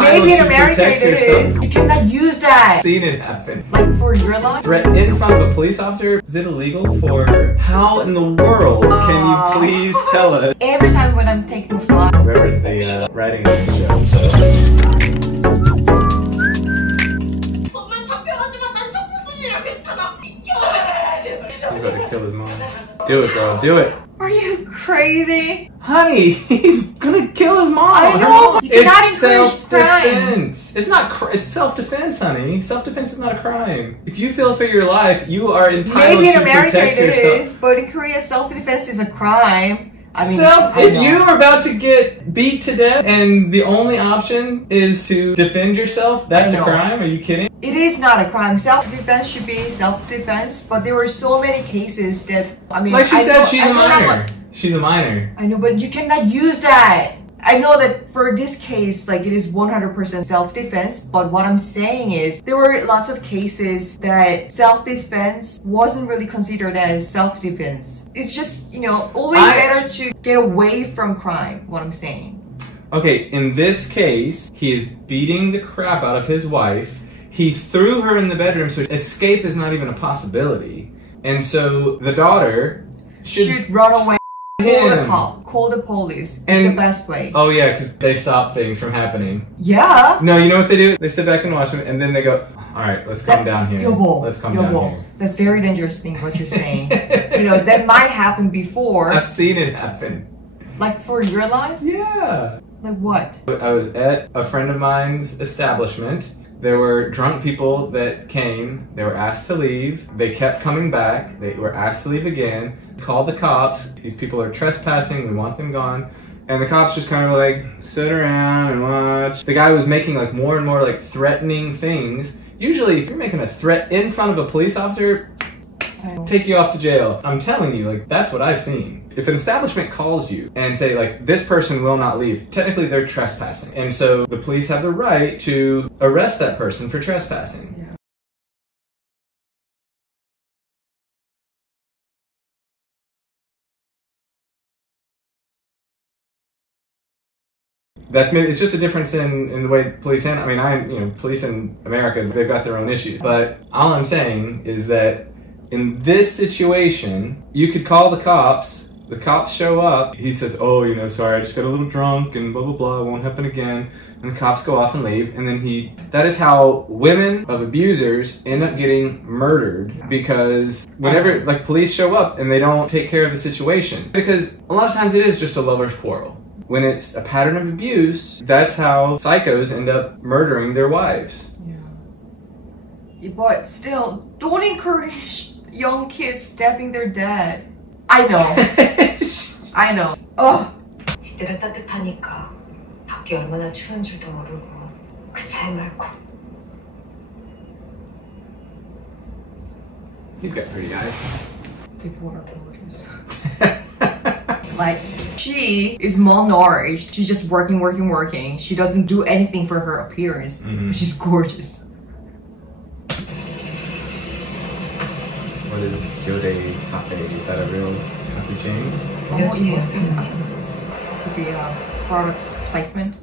entitled Maybe in to America protect it yourself. is. You cannot use that. I've seen it happen. Like for your life? Threat in front of a police officer? Is it illegal for... How in the world can you please tell us? Every time when I'm taking a flight. Whoever's the writing of this joke, so... He's about to kill his mom. Do it, girl. Do it. Are you crazy? Honey, he's gonna kill his mom. I know. You cannot It's encourage crime. self-defense. It's not. It's self-defense, honey. Self-defense is not a crime. If you feel for your life, you are entitled Maybe in to America protect it yourself. is, but in Korea self-defense is a crime. I mean, If you are about to get beat to death and the only option is to defend yourself, that's a crime? Are you kidding? It is not a crime. Self-defense should be self-defense, but there were so many cases that, I mean... Like she said, she's a minor. What, She's a minor. I know, but you cannot use that. I know that for this case, like it is 100% self-defense, but what I'm saying is there were lots of cases that self-defense wasn't really considered as self-defense. It's just, you know, always better to get away from crime, what I'm saying. Okay, in this case, he is beating the crap out of his wife. He threw her in the bedroom, so escape is not even a possibility. And so the daughter should run away. Call the him. cop. Call the police. And- It's the best way. Oh yeah, because they stop things from happening. Yeah. No, you know what they do? They sit back and watch them, and then they go, all right, let's calm down here. Let's calm down here. That's very dangerous thing what you're saying. You know, that might happen before. I've seen it happen. Like for your life? Yeah. Like what? I was at a friend of mine's establishment. There were drunk people that came. They were asked to leave. They kept coming back. They were asked to leave again. Called the cops. These people are trespassing. We want them gone. And the cops just kind of like sit around and watch. The guy was making like more and more like threatening things. Usually if you're making a threat in front of a police officer, take you off to jail. I'm telling you, like, that's what I've seen. If an establishment calls you and say, like, this person will not leave, technically they're trespassing. And so the police have the right to arrest that person for trespassing. Yeah. That's maybe, it's just a difference in the way police handle. I mean, police in America, they've got their own issues. But all I'm saying is that in this situation, you could call the cops show up, he says, oh, you know, sorry, I just got a little drunk and blah, blah, blah, it won't happen again. And the cops go off and leave, and then that is how women of abusers end up getting murdered, because whenever, like, police show up and they don't take care of the situation. Because a lot of times it is just a lover's quarrel. When it's a pattern of abuse, that's how psychos end up murdering their wives. Yeah. But still, don't encourage young kids stabbing their dad. I know. I know. Oh. 지대로 따뜻하니까 밖이 얼마나 추운 줄도 모르고 그 차에 말고. He's got pretty eyes. They bought her gorgeous. Like, she is malnourished. She's just working. She doesn't do anything for her appearance. Mm-hmm. She's gorgeous. What is Kyode Cafe? Is that a real coffee chain? To be a product placement.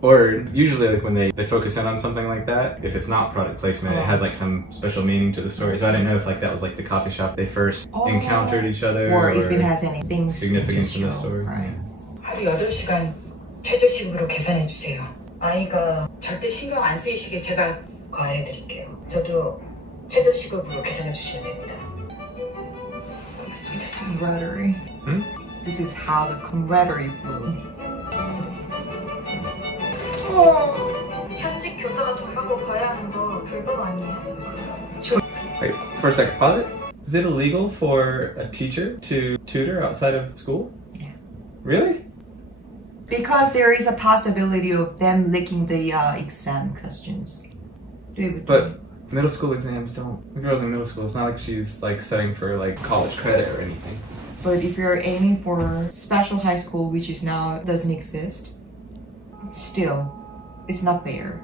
Or usually, like, when they focus in on something like that, if it's not product placement, it has like some special meaning to the story. So I didn't know if like that was like the coffee shop they first encountered each other, or if it has anything significant in the story. Right. 하루 8시간 최저시급으로 계산해 주세요. 아이가 절대 신경 안 쓰이시게 제가 과외해 드릴게요. 저도 최저시급으로 계산해 주시면 됩니다. 고맙습니다. Camaraderie. This is how the camaraderie flew. 현직 교사가 돈 받고 과외하는 거 불법 아니에요? Wait, for a second, pause it. Is it illegal for a teacher to tutor outside of school? Yeah. Really? Because there is a possibility of them leaking the exam questions. But middle school exams don't. The girl's in middle school. It's not like she's like studying for like college credit or anything. But if you're aiming for special high school, which is now doesn't exist, still, it's not fair.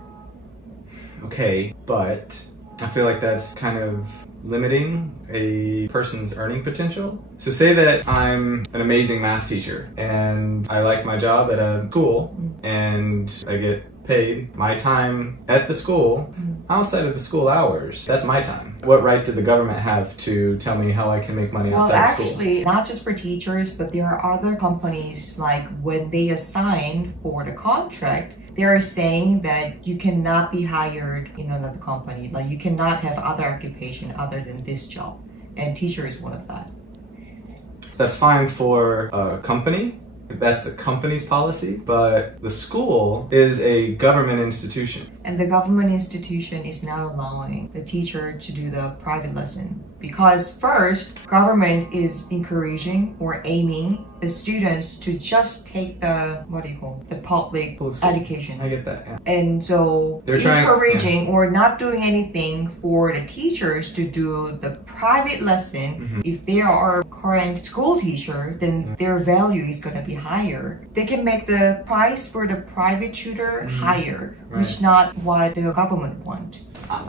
Okay, but I feel like that's kind of limiting a person's earning potential. So say that I'm an amazing math teacher and I like my job at a school and I get paid my time at the school outside of the school hours. That's my time. What right did the government have to tell me how I can make money outside of school? Well, actually, not just for teachers, but there are other companies, like when they assign for the contract, they are saying that you cannot be hired in another company. Like you cannot have other occupation other than this job. And teacher is one of that. That's fine for a company. That's the company's policy, but the school is a government institution. And the government institution is not allowing the teacher to do the private lesson because first, government is encouraging or aiming the students to just take the, the public education. I get that, yeah. And so they're encouraging or not doing anything for the teachers to do the private lesson. If they are current school teacher, then their value is going to be higher. They can make the price for the private tutor higher, which is not what the government want.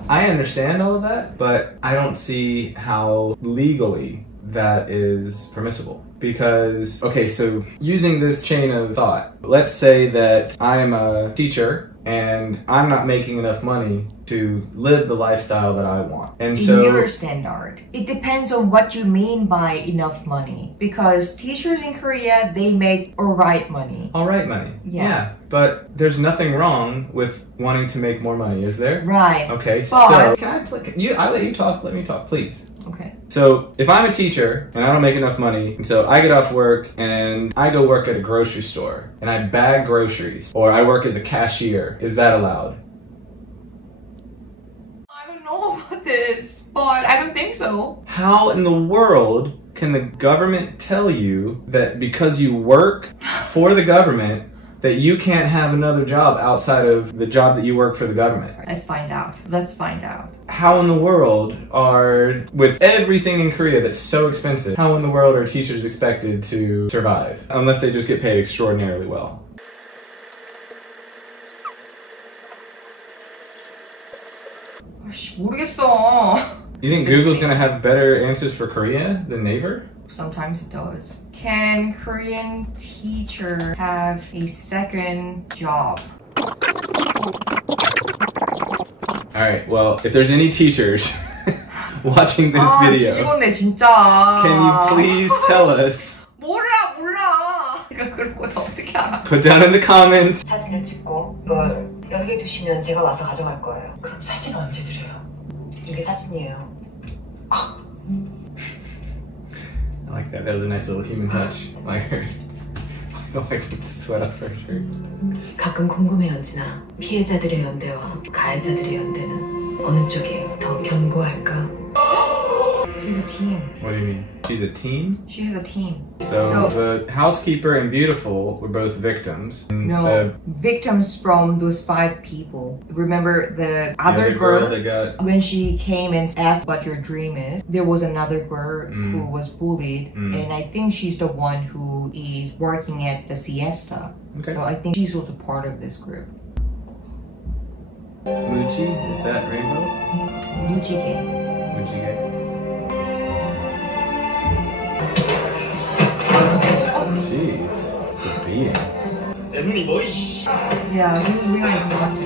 I understand all of that, but I don't see how legally that is permissible. Because, okay, so using this chain of thought, let's say that I am a teacher and I'm not making enough money to live the lifestyle that I want. And so, in your standard, it depends on what you mean by enough money. Because teachers in Korea, they make alright money. Alright money. Yeah. But there's nothing wrong with wanting to make more money, is there? Right. Okay, but, so can I let you talk, let me talk, please. Okay. So if I'm a teacher and I don't make enough money, and so I get off work and I go work at a grocery store and I bag groceries, or I work as a cashier, is that allowed? I don't know about this, but I don't think so. How in the world can the government tell you that because you work for the government that you can't have another job outside of the job that you work for the government? Let's find out. Let's find out. How in the world are, with everything in Korea that's so expensive, how in the world are teachers expected to survive? Unless they just get paid extraordinarily well. 모르겠어. You think Google's gonna have better answers for Korea than Naver? Sometimes it does. Can Korean teacher have a second job? Alright, well, if there's any teachers watching this video, 이거네 진짜. can you please tell us? 몰라. 내가 그런 거 어떻게 알아? Put down in the comments. 사진을 찍고 이걸 여기에 두시면 제가 와서 가져갈 거예요. 그럼 사진 언제 드려요? 이게 사진이에요. I like that. That was a nice little human touch. Like her. Like with the sweat off her shirt. 가끔 궁금해요, 진아. 피해자들의 연대와 가해자들의 연대는 어느 쪽이 더 견고할까? She's a team. What do you mean? She's a team? She has a team. So the housekeeper and Beautiful were both victims. No, victims from those 5 people. Remember the other girl that got... when she came and asked what your dream is, there was another girl who was bullied, and I think she's the one who is working at the siesta. Okay. So I think she's also part of this group. Muji? Is that Rainbow? 무지개. Mujige? Jeez, it's a beating. 내 눈이 뭐 이씨. Yeah, he was wearing a 같아.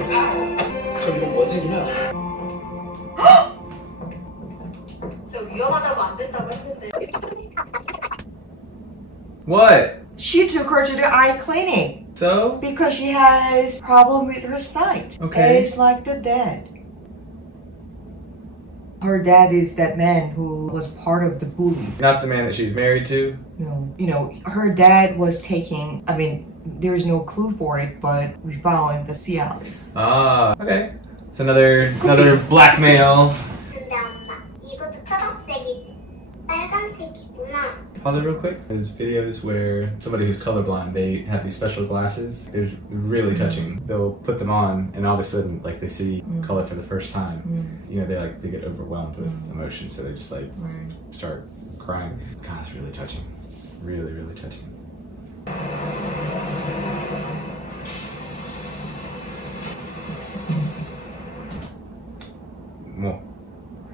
그럼 이건 뭔 색이냐? 저 위험하다고 안 된다고 했는데. What? She took her to the eye clinic. So? Because she has problem with her sight. Okay. It's like the dad. Her dad is that man who was part of the bully. Not the man that she's married to? No. You know, her dad was taking, I mean, there's no clue for it, but we found the Cialis. Ah, okay. It's another blackmail. 근데 엄마, 이것도 초록색이지. 빨간색이구나. Pause it real quick. There's videos where somebody who's colorblind, they have these special glasses. They're really touching. They'll put them on and all of a sudden, like, they see color for the first time. You know, they get overwhelmed with emotion, so they just like start crying. God, it's really touching. Really, really touching. Well,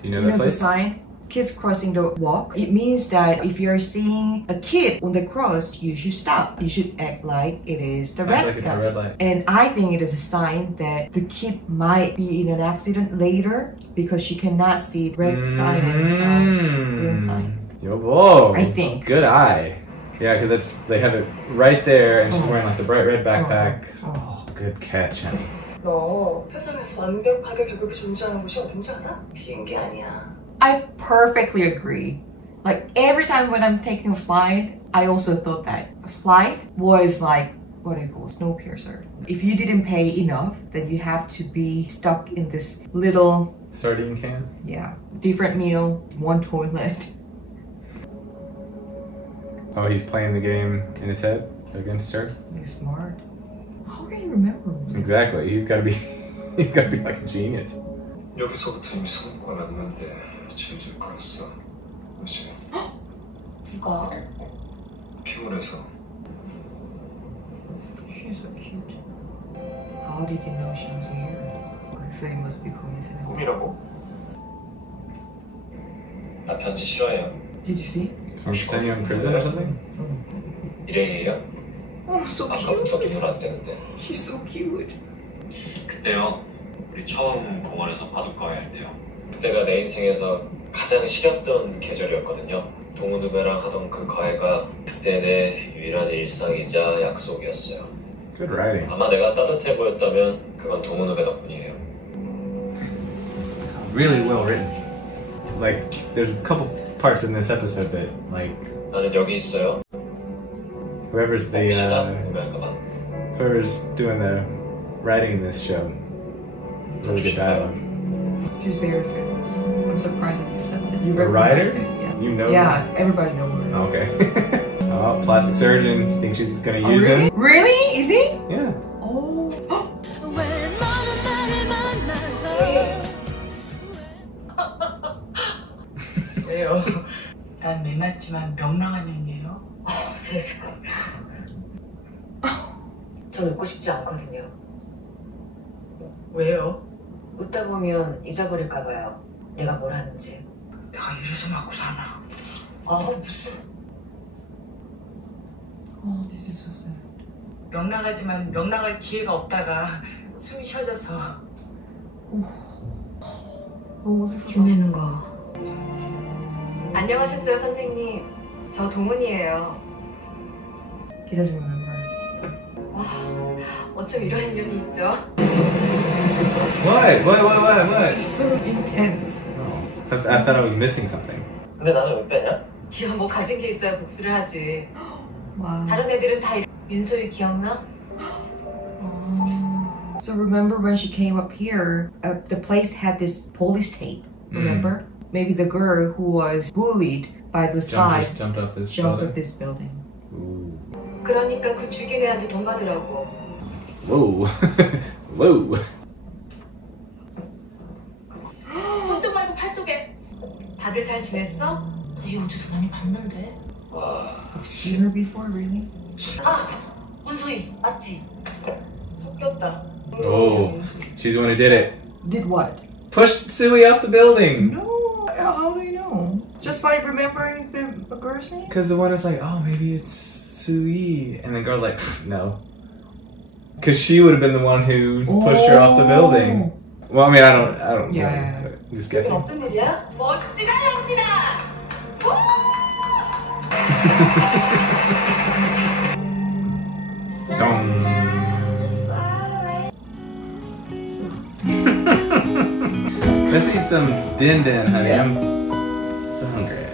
do you know that The place? sign? kids crossing the walk, it means that if you're seeing a kid on the cross, you should stop. You should act like it is the Act red like it's a red light. And I think it is a sign that the kid might be in an accident later because she cannot see the red sign and green sign. Yo, whoa. I think. Good eye. Yeah, because they have it right there, and she's wearing like the bright red backpack. Oh, good catch, honey. 너 세상에서 완벽하게 결국에 존재하는 곳이 어딘지 알아? 비행기 아니야. I perfectly agree. Like every time when I'm taking a flight, I also thought that a flight was like what I call Snowpiercer. If you didn't pay enough, then you have to be stuck in this little Sardine can? yeah, different meal, one toilet. Oh, he's playing the game in his head against her? He's smart. How can you remember this? Exactly. He's gotta be like a genius. 여기서부터 이미 성과가 났는데 질질 끌었어. 그렇지? 누가? 피곤해서. She's so cute. How did you know she was here? So it must be coincidence. 꿈이라고? 나 편지 싫어해요. Did you see? Or send you in prison or something? 일행이에요? Oh, so 아까부터도 cute. 덜 안 되는데. She's so cute. 그때요. 우리 처음 공원에서 바둑과외 할 때요. 그때가 내 인생에서 가장 싫었던 계절이었거든요. 동훈 후배랑 하던 그 과외가 그때 내 유일한 일상이자 약속이었어요. Good writing. 아마 내가 따뜻해 보였다면 그건 동훈 후배 덕분이에요. Really well written. Like, there's a couple parts in this episode that, like, 나는 여기 있어요. whoever's 혹시나 궁금할까봐. whoever's doing the writing in this show, really good dialogue. She's very famous. I'm surprised that you said that. You The writer? recognized it. Yeah. You know? Yeah, everybody knows her. Okay. Oh, plastic surgeon. You think she's gonna use really? him? Really? Is he? Yeah. Oh. 왜요? 난 매맞지만 명랑한 년이에요. 세상. 저 웃고 싶지 않거든요. 왜요? 웃다 보면 잊어버릴까봐요. 내가 뭘 하는지. 내가 이래서 맞고 사나. 무슨. Oh, this is so sad. 명랑하지만 명랑할 기회가 없다가 숨이 쉬어져서. 너무 슬프다. 힘내는 거. 안녕하셨어요, 선생님. 저 동훈이에요. He doesn't remember. 어쩜 이런 인연이 있죠? What? She's so intense. I thought I was missing something. 근데 나는 왜 빼냐? 네가 뭐 가진 게 있어야 복수를 하지. Wow. 다른 애들은 다 윤소희 기억나? So remember when she came up here, the place had this police tape. Remember? Maybe the girl who was bullied by those five Jumped off this jumped building. off this building. Ooh. 그러니까 그 죽인 애한테 돈 받으라고. Whoa. Whoa. 손톱 말고 팔뚝에. 다들 잘 지냈어? 얘 어디서 많이 봤는데. 와. I've seen her before, really? 문소희 맞지? 섞였다. Oh. She's the one who did it. Did what? Pushed Suey off the building. No, how do you know? Just by remembering the girl's name? Because the one is like, oh, maybe it's Suey. And the girl's like, no. Because she would have been the one who pushed her off the building. Well, I mean, I don't Yeah. know. I'm just guessing. 어쩐 일이야? 멋지다 형진아. Let's eat some din din, honey. I'm so hungry.